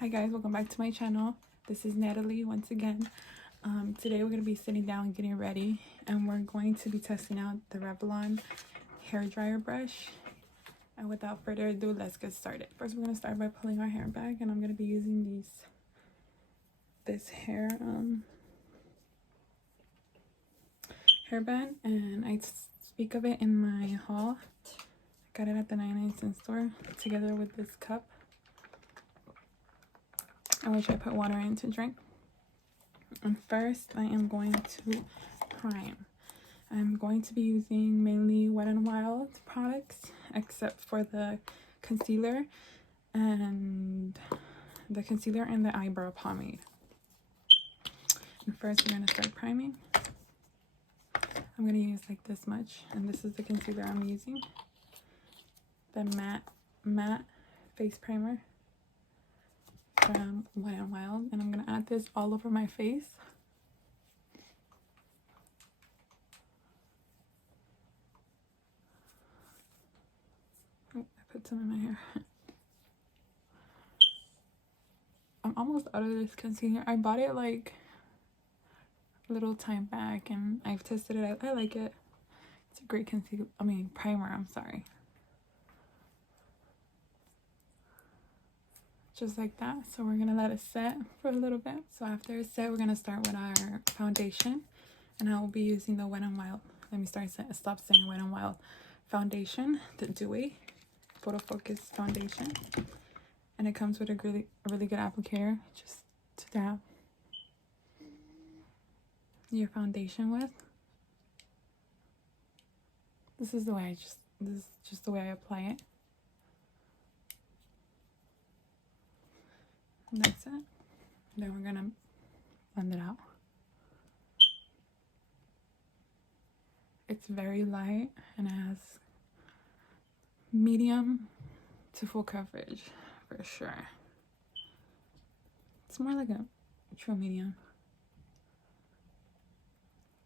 Hi guys, welcome back to my channel. This is Natalie once again. Today we're going to be sitting down and getting ready, and we're going to be testing out the Revlon hairdryer brush. And without further ado, let's get started. First, we're going to start by pulling our hair back, and I'm going to be using this hairband, and I speak of it in my haul. I got it at the 99-cent store together with this cup, in which I put water in to drink. And first, I am going to prime. I'm going to be using mainly Wet n Wild products, except for the concealer and the eyebrow pomade. And first, we're going to start priming. I'm going to use like this much, and this is the concealer I'm using, the matte face primer from Wet n Wild, and I'm going to add this all over my face. Oh, I put some in my hair. I'm almost out of this concealer. I bought it like a little time back, and I've tested it. I like it. It's a great primer, I'm sorry. Just like that. So we're gonna let it set for a little bit. So after it's set, we're gonna start with our foundation, and I will be using the Wet n Wild. Let me stop saying Wet n Wild foundation, the Dewy Photo Focus foundation, and it comes with a really good applicator just to dab your foundation with. This is just the way I apply it. And that's it. Then we're gonna blend it out. It's very light, and it has medium to full coverage for sure. It's more like a true medium.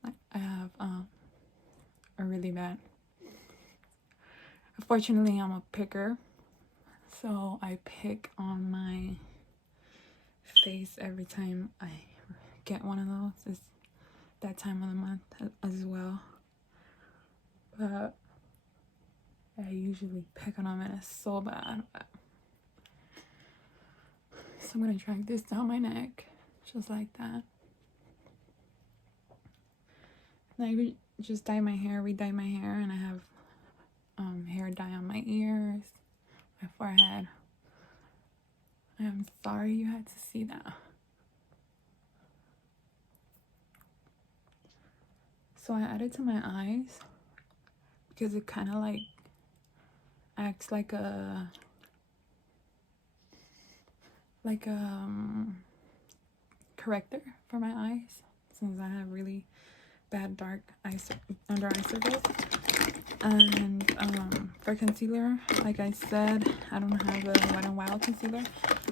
I have a really bad. Unfortunately, I'm a picker, so I pick on my face every time I get one of those. It's that time of the month as well, but I usually pick on them, and it's so bad. So I'm gonna drag this down my neck just like that. And I just dye my hair, re-dye my hair, and I have hair dye on my ears, my forehead. I'm sorry you had to see that. So I added to my eyes because it kind of like acts like a corrector for my eyes, since I have really bad dark under eye circles. And for concealer, like I said, I don't have the Wet n Wild concealer.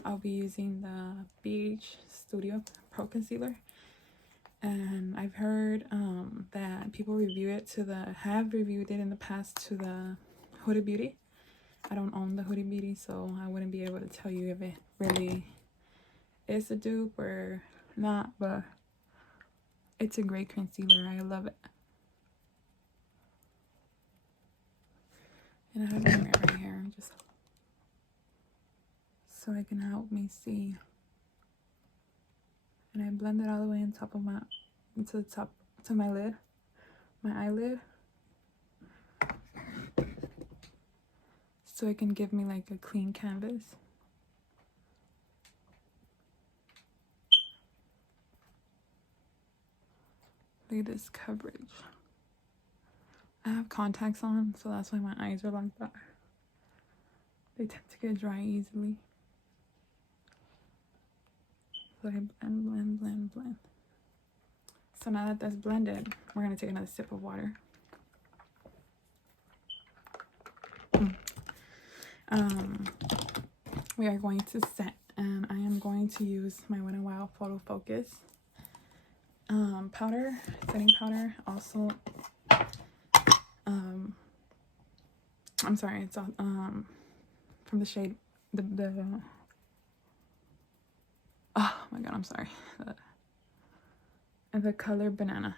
I'll be using the BH Studio Pro concealer, and I've heard that people have reviewed it in the past to the Huda Beauty. I don't own the Huda Beauty, so I wouldn't be able to tell you if it really is a dupe or not, but it's a great concealer. I love it. And I have a mirror right here, just so it can help me see. And I blend it all the way into my lid, my eyelid, so it can give me like a clean canvas. Look at this coverage. I have contacts on, so that's why my eyes are like that. They tend to get dry easily. So I blend. So now that that's blended, we're gonna take another sip of water. We are going to set, and I am going to use my Wet n Wild Photo Focus powder, setting powder. Also, I'm sorry, it's from the shade the Oh my god, I'm sorry. The color Banana.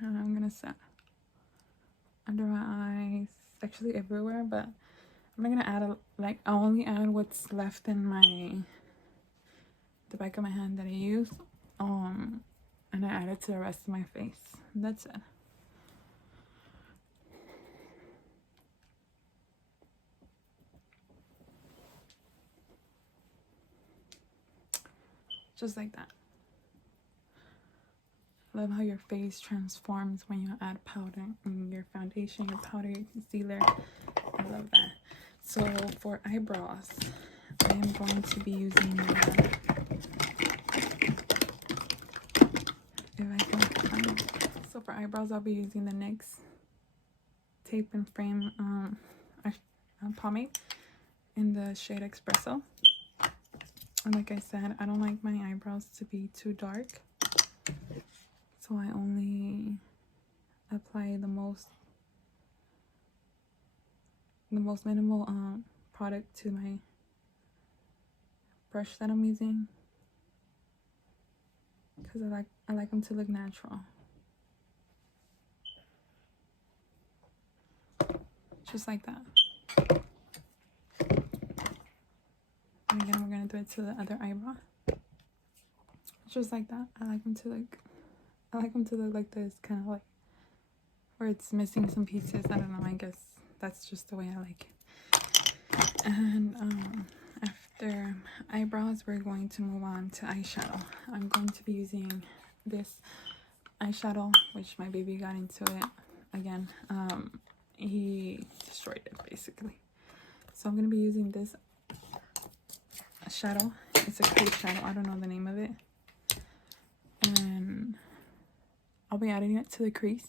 And I'm gonna set under my eyes, actually everywhere, but I'm not gonna add I only add what's left in the back of my hand that I use, and I add it to the rest of my face. That's it. Just like that. Love how your face transforms when you add powder in your foundation, your powder, your concealer. I love that. So for eyebrows, I am going to be using if I can find it. So for eyebrows, I'll be using the NYX Tape and Frame pomade in the shade Espresso. And like I said, I don't like my eyebrows to be too dark, so I only apply the most minimal product to my brush that I'm using, because I like them to look natural. Just like that. And again, we're gonna do it to the other eyebrow. Just like that. I like them to look like this, kind of like where it's missing some pieces. I don't know, I guess that's just the way I like it. And after eyebrows, we're going to move on to eyeshadow. I'm going to be using this eyeshadow, which my baby got into it again. He destroyed it basically. So I'm going to be using this shadow. It's a crease shadow. I don't know the name of it. And I'll be adding it to the crease.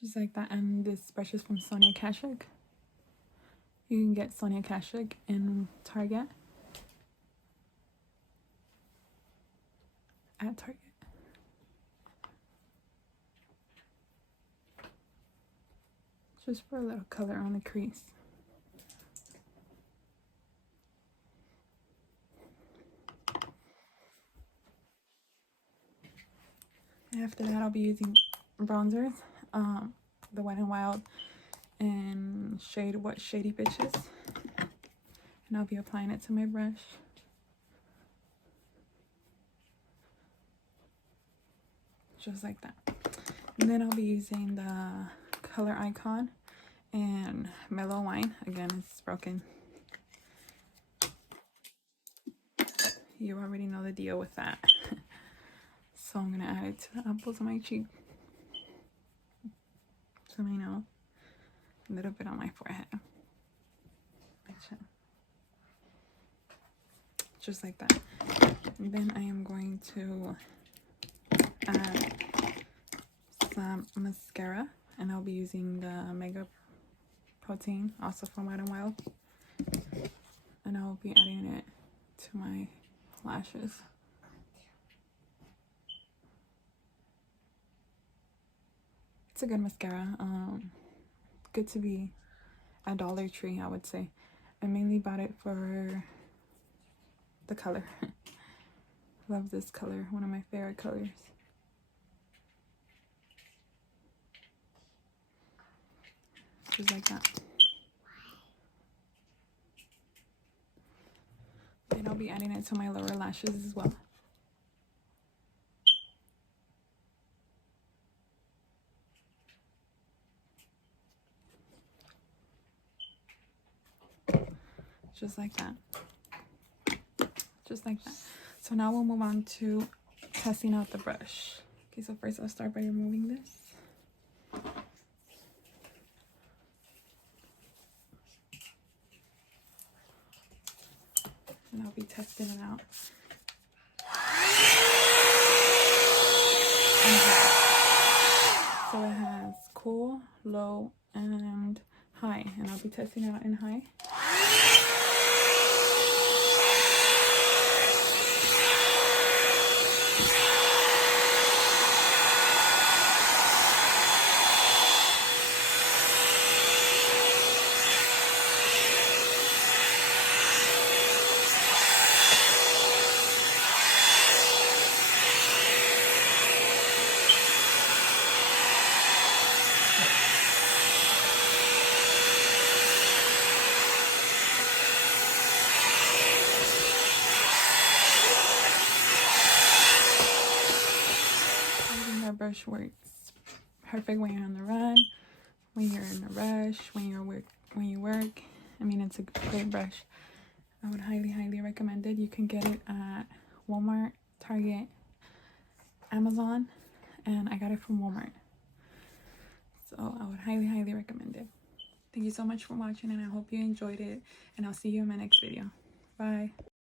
Just like that. And this brush is from Sonia Kashuk. You can get Sonia Kashuk in Target. At Target. Just for a little color on the crease. After that, I'll be using bronzers, the Wet n Wild and shade What Shady Bitches, and I'll be applying it to my brush. Just like that. And then I'll be using the Color Icon and Mellow Wine. Again, it's broken. You already know the deal with that. So I'm gonna add it to the apples of my cheek, to my nose, a little bit on my forehead. Just like that. And then I am going to add some mascara, and I'll be using the Mega Protein, also from Wet n Wild, and I'll be adding it to my lashes. It's a good mascara. Good to be at Dollar Tree, I would say. I mainly bought it for the color. Love this color, one of my favorite colors. Just like that. Then I'll be adding it to my lower lashes as well. Just like that. Just like that. So now we'll move on to testing out the brush. Okay, so first I'll start by removing this. And I'll be testing it out. So it has cool, low, and high. And I'll be testing it out in high. brush works perfect when you're on the run, when you're in a rush, when you work. I mean, it's a great brush. I would highly recommend it. You can get it at Walmart, Target, Amazon, and I got it from Walmart. So I would highly recommend it. Thank you so much for watching, and I hope you enjoyed it, and I'll see you in my next video. Bye.